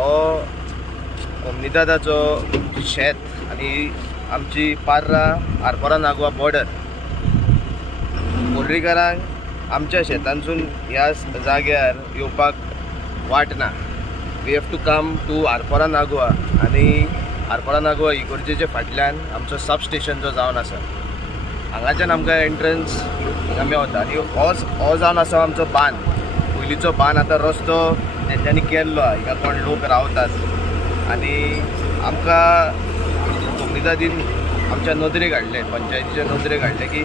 हो कोमनीदादाचो शेत आणि आमची पार्रा आरपोरा नागवा बॉर्डर बोर्डरीकारांक आमच्या शेतांसून ह्या जाग्यार येवपाक वाट ना. We have to come to Arpora Nagoa आणि आरपोरा नागवा इगोर्जेचे फाटल्यान आमचो सब स्टेशन जो जावन आसा हांगाच्यान आमकां एंट्रन्स हिंगा मेवता. आनी हो जावन आसा आमचो बांद. पयलींचो बांद आतां रस्तो तेंच्यांनी केल्लो आहा. हिंगा कोण लोक रावतात आनी आमकां कोमनीदादीन आमच्या नदरेक हाडले, पंचायतीच्या नदरेक हाडले की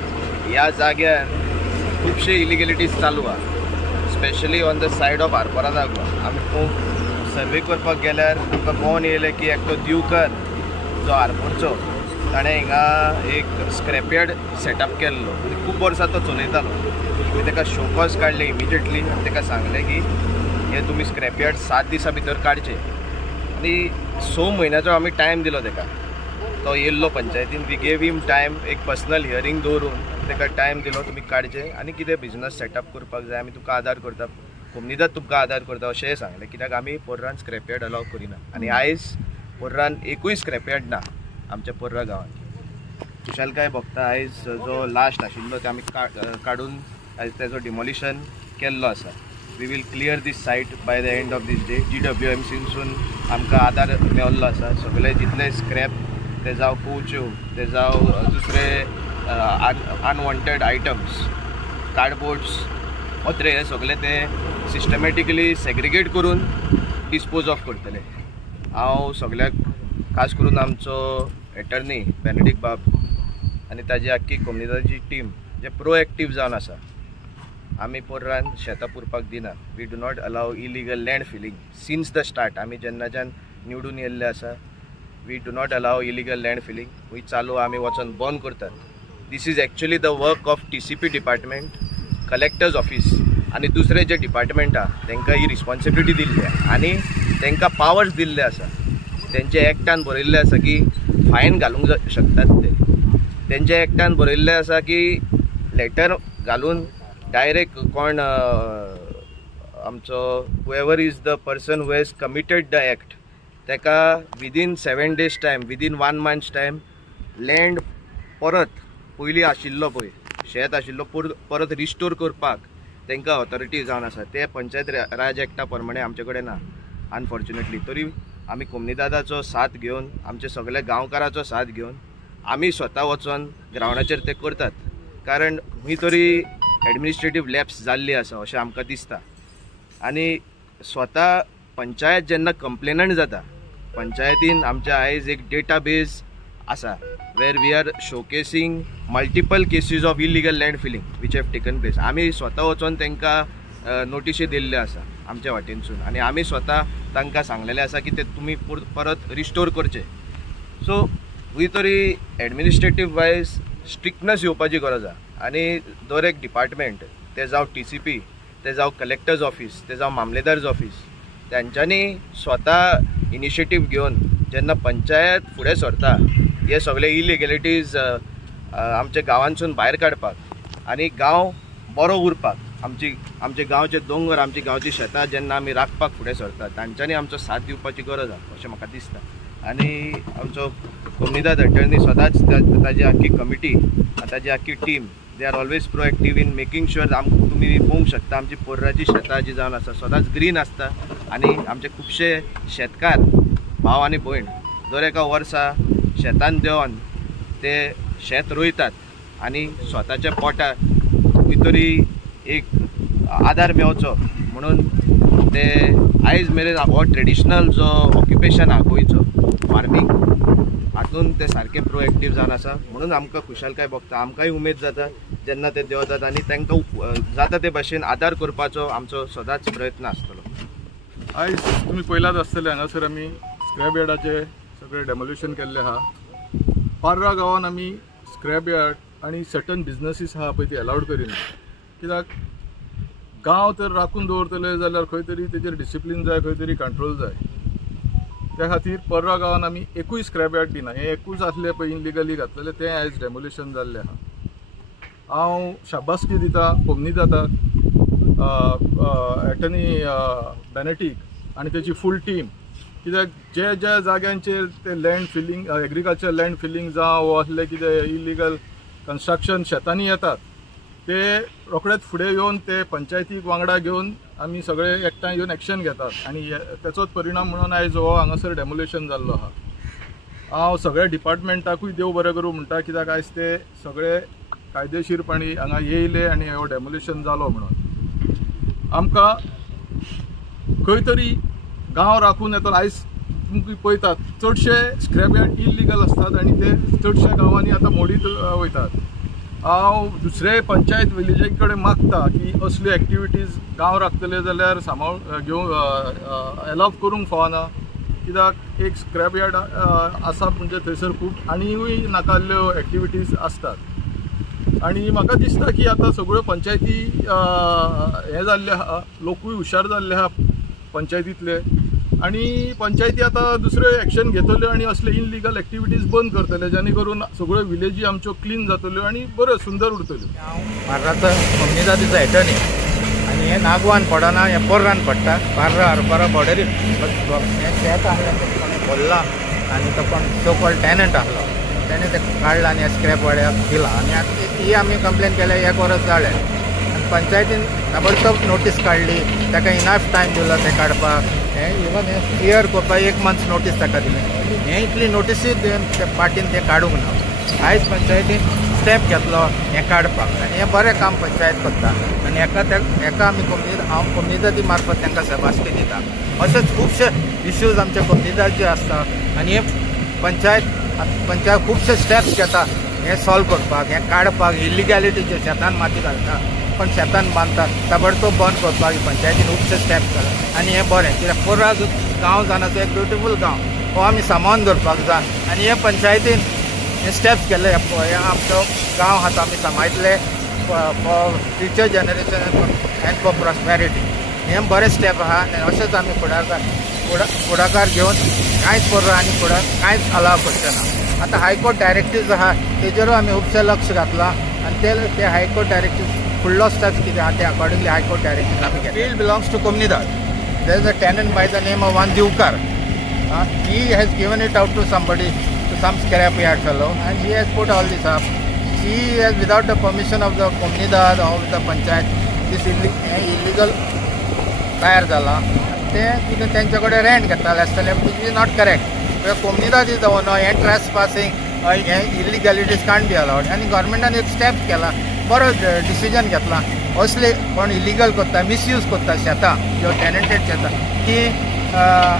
ह्या जाग्यार खुबशे इलिगेलिटीज चालू आहा, specially on the said of Arpora Nagwa. आमी सर्वे करपाक गेल्यार आमकां कळोन येयलें की एकटो दिवकर जो आरपोरचो ताणें हिंगा एक स्क्रॅपयार्ड सेटअप केल्लो आनी खूब वर्सां तो चलयतालो. आमी ताका शोकॉज काडले इमिजिएटली आनी ताका सांगलें की हे तुमी स्क्रॅपयार्ड 7 दिसां भितर काडचे. आनी 6 म्हयन्याचो आमी टायम दिलो ताका. तो येयल्लो पंचायतीन. वी गेव हिम टायम, एक पर्सनल हियरींग दवरून ताका टायम दिलो तुमी काडचे आनी कितें बिजनस सेटअप करपाक जाय आमी तुका आदार करता, कोमनीदाद तुमकां आदार करता अशेंय सांगलें. कित्याक आमी पोर्रान स्क्रॅपयार्ड अलाव करिना आनी आयज पोर्रान एकूय स्क्रॅपयार्ड ना आमच्या पोर्रा गांवांत. खुशालकाय भोगता आयज जो लास्ट आशिल्लो ते आमी काडून आयज तेजो डिमोलिशन केल्लो आसा. We will clear this site by the end of this day. GWMCसून आमकां आदार मेवल्लो आसा. सगळे जितले स्क्रॅप ते जावं कोच्यो, ते जावं दुसरे अनवॉन्टेड आयटम्स, कार्डबोर्ड्स, पत्रे, हे सगळे ते सिस्टमॅटिकली सेग्रिगेट करून डिस्पोज ऑफ करतले. हांव सगळ्याक खास करून आमचो एटर्नी बेनेडिक्ट बाब आनी ताजी आख्खी कोमनीदादाची टीम जे प्रोएक्टीव जावन आसा. आमी पोर्रान शेतां पुरपाक दिना. We do not allow illegal land filling since the start. आमी जेन्नाच्यान निवडून येयल्ले आसा we do not allow illegal land filling. ही चालू आमी वचोन बंद करतात. This is actually the work of TCP department, collector's office आनी दुसरे जे डिपार्टमेंट आहा तांकां ही रिस्पॉन्सिबिलिटी दिल्ली आहा आनी तांकां पावर्स दिल्ले आसा. तेंचे एक्टान बरयल्लें आसा की फायन घालूंक शकतात ते. तेंचे एक्टान बरयल्लें आसा की लेटर घालून डायरेक्ट कोण आमचो whoever is the person who has committed the act ताका within 7 days time, within 1 month time land परत पयलीं आशिल्लो पळय शेत आशिल्लो परत रिस्टोर करपाक तांकां ऑथॉरिटी जावन आसा. ते पंचायत राज एक्टा प्रमाणे आमचे कडेन ना अनफॉर्च्युनेटली. तरी आमी कोमनीदादाचो साथ घेवन, आमचे सगळे गांवकाराचो साथ घेवन आमी स्वता वचोन ग्रावंडाचेर ते करतात. कारण खंय तरी एडमिनिस्ट्रेटीव लॅप्स जाल्ली आसा अशें आमकां दिसता. आनी स्वता पंचायत जेन्ना कंप्लेनंट जाता, पंचायतीन आमच्या आयज एक डेटाबेज आसा where we are showcasing multiple cases of illegal land filling which have taken place. आमी स्वता वचोन तांकां नोटिशी दिल्ल्यो आसा आमच्या वाटेनसून आनी आमी स्वता तांकां सांगलेलें आसा की ते तुमी परत रिस्टोर करचे. सो खंय तरी एडमिनिस्ट्रेटीव वायज स्ट्रिक्टनेस येवपाची गरज आहा. आनी दर एक डिपार्टमेंट, ते जावं TCP, ते जावं कलेक्टर्स ऑफिस, ते जावं मामलेदार्स ऑफिस, तांच्यांनी स्वता इनिशिएटीव घेवन जेन्ना पंचायत फुडें सरता हे सगळे इलिगेलिटीज आमच्या गांवांतसून भायर काडपाक आनी गांव बरो उरपाक, आमचे गांवचे दोंगर, आमची गांवची शेतां जेन्ना आमी राखपाक फुडें सरता तांच्यांनी आमचो साथ दिवपाची गरज आहा अशें म्हाका दिसता. आनी आमचो कोमनीदाद अटर्नी सदांच ताजी आख्खी कमिटी, ताजी आख्खी team, they are always proactive in making sure. तुमी पळोवंक शकता आमची पोर्राची शेतां जी जावन आसा सदांच ग्रीन आसता आनी आमचे खुबशे शेतकार भाव आनी भयण दर एका वर्सा शेतान देंवन ते शेत रोयतात आनी स्वताच्या पोटाक खंय तरी एक आदार मेवचो म्हणून ते आयज मेरेन हो ट्रेडिशनल जो ऑक्युपेशन आहा गोंयचो फार्मींग हातून ते सारके प्रोएक्टीव जावन आसा. म्हणून आमकां खुशालकाय भोगता. आमकांय उमेद जाता जेन्ना ते देंवतात आनी तांकां जाता ते भाशेन आदार करपाचो आमचो सदांच प्रयत्न आसतलो. आयज तुमी पळयलात आसतले हांगासर आमी स्क्रॅप यार्डाचे सगळे डेमोल्युशन केल्ले आहा. पार्रा गांवांत आमी स्क्रॅप यार्ड आनी सर्टन बिजनसीस आहा पळय ती अलावड करिना. कित्याक गांव तर राखून दवरतले जाल्यार खंय तरी तेजेर डिसिप्लीन जाय, खंय तरी कंट्रोल जाय. त्या खातीर पर्रा गांवांत आमी एकूय स्क्रॅप यार्ड दिना. हे एकूच आसले पळय इनलिगली घातलेले ते आयज डेमोल्युशन जाल्ले आहा. हांव शाबासकी दिता कोमनीदादाक, एटर्नी बेनेडिक्ट आनी तेजी फूल टीम कित्याक जे जे जाग्यांचेर ते land filling agriculture land filling जावं वो असले कितें इलिगल कन्स्ट्रक्शन शेतांनी येतात ते रोखडेच फुडें येवन ते पंचायतीक वांगडा घेवन आमी सगळे एकठांय येवन एक्शन घेतात आनी तेचोच परिणाम म्हणून आयज हो हांगासर डेमोलेशन जाल्लो आहा. हांव सगळ्या डिपार्टमेंटाकूय देव बरें करूं म्हणटा कित्याक आयज ते सगळे कायदेशीरपणी हांगा येयले आनी हो डेमोलेशन जालो म्हणून. आमकां खंय तरी गांव राखून येतो. आयज तुमकां पळयतात चडशे स्क्रॅप यार्ड इल्लिगल असतात आनी ते चडशा गांवांनी आतां मोडीत वयतात. हांव दुसरे पंचायत विलेजी कडेन मागता की असल्यो एक्टिविटीज गांव राखतले जाल्यार सांबाळ घेवन एलाव करूंक फावना. कित्याक एक स्क्रॅप यार्ड आसा म्हणजे थंयसर खूब आनीकूय नाकाल्ल्यो एक्टिविटीज असतात आनी म्हाका दिसता की आतां सगळ्यो पंचायती हे जाल्ले आहा, लोकूय हुशार जाल्ले आहा पंचायतींतले आनी पंचायती आतां दुसऱ्यो एक्शन घेतल्यो आनी असले इनलिगल एक्टिविटीज बंद करतले जेणे करून सगळ्यो विलेजी आमच्यो क्लीन जातल्यो आनी बऱ्यो सुंदर उरतल्यो. पार्राचो कम्युनिटीचो हेटो न्ही आनी हे नागवान पडना हे पर्रान पडटा. पार्रा आरपारा बॉर्डरी हे शेत आहलें तें कोणें भरला आनी तो कोण सो कॉल्ड टॅनंट आहलो तेणें तें काडला आनी स्क्रॅप वाड्याक दिला आनी आतां ही आमी कंप्लेन केल्या 1 वर्स जालें आनी पंचायतीन ताबडतोब नोटीस काडली ताका इनफ टायम दिलो तें काडपाक. हें इवन हें क्लियर करपाक 1 मंथ नोटीस ताका दिली. हें इतली नोटीसूय दिवन त्या पार्टीन तें काडूंक ना. आयज पंचायतीन स्टेप घेतलो हें काडपाक आनी हें बरें काम पंचायत करता आनी हेका आमी हांव कम्युनिटी मार्फत तांकां शाबासकी दिता. अशेंच खुबशे इश्यूज आमच्या कम्युनिटीचे आसता आनी हे पंचायत खुबशे स्टेप्स घेता हें सॉल्व करपाक, हें काडपाक. इलिगॅलिटी जे शेतान माती घालता पण शेतान बांदता ताबडतोब बंद करपाक पंचायतीन खुबशे स्टेप्स केला आनी हें बरें. कित्याक पर्रा गांव जाणाचो एक ब्युटिफूल गांव हो आमी सांबाळून दवरपाक जाय आनी हे पंचायतीन हे स्टेप्स केले. हे आमचो गांव आसा तो आमी सांबाळटले for future generation and for prosperity. हें बरें स्टेप आहा आनी अशेंच आमी फुडाकार घेवन कांयच पर्रा आनी फुडें कांयच अलाव करचे ना. आतां हायकोर्ट डायरेक्टिव्ज आहा तेजेरूय आमी खुबशे लक्ष घातलां आनी ते हायकोर्ट डायरेक्टिव्ज फुडलो स्टेप्स कितें आहा ते अकॉर्डिंगली हायकोर्ट डायरेक्टिव्ज आमी घेतले. Field belongs to community. There is a tenant by the name of one Divkar. He has given it out to somebody, to some scrap yard fellow, and he has put all this up. He has, without the permission of the comunidad or the panchayat, this illegal तयार जाला. ते कितें तेंचे कडेन rent घेताले आसतले which is not correct. Comunidad is the owner, and trespassing, illegalities can't be allowed. आनी गव्हर्मेंटान एक स्टेप केला, बरो डिसिजन घेतला. असले कोण इलिगल करता, मिसयूज करता शेतां ज्यो टेनंटेड शेतां की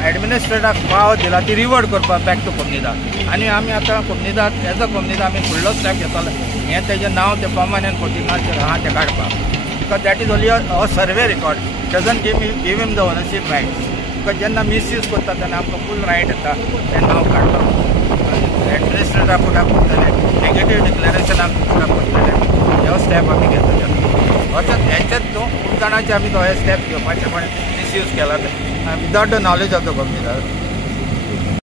एडमिनिस्ट्रेटाक पावर दिला ती रिवर्ट करपाक बॅक टू कम्युनिटी. आनी आमी आतां कम्युनिटी एज अ कम्युनिटी आमी फुडलो स्टेप घेतलो. हें तेजें नांव तें पर्मनंट कोटिंगाचेर आहा तें काडपाक. Because that is only a survey record. Doesn't give him the ownership right. Because जेन्ना मिसयूज करता तेन्ना आमकां फूल रायट येता तें नांव काडपाक. एडमिनिस्ट्रेटा फुड्यान पडटलें, नेगेटीव डिक्लेरेशनाक फुड्यान पडटलें. हो स्टेप आमी घेतले. अशेंच हेंचेच खूब जाणांचे आमी हे स्टेप घेवपाचे पण मिसयूज केला without the knowledge of the community.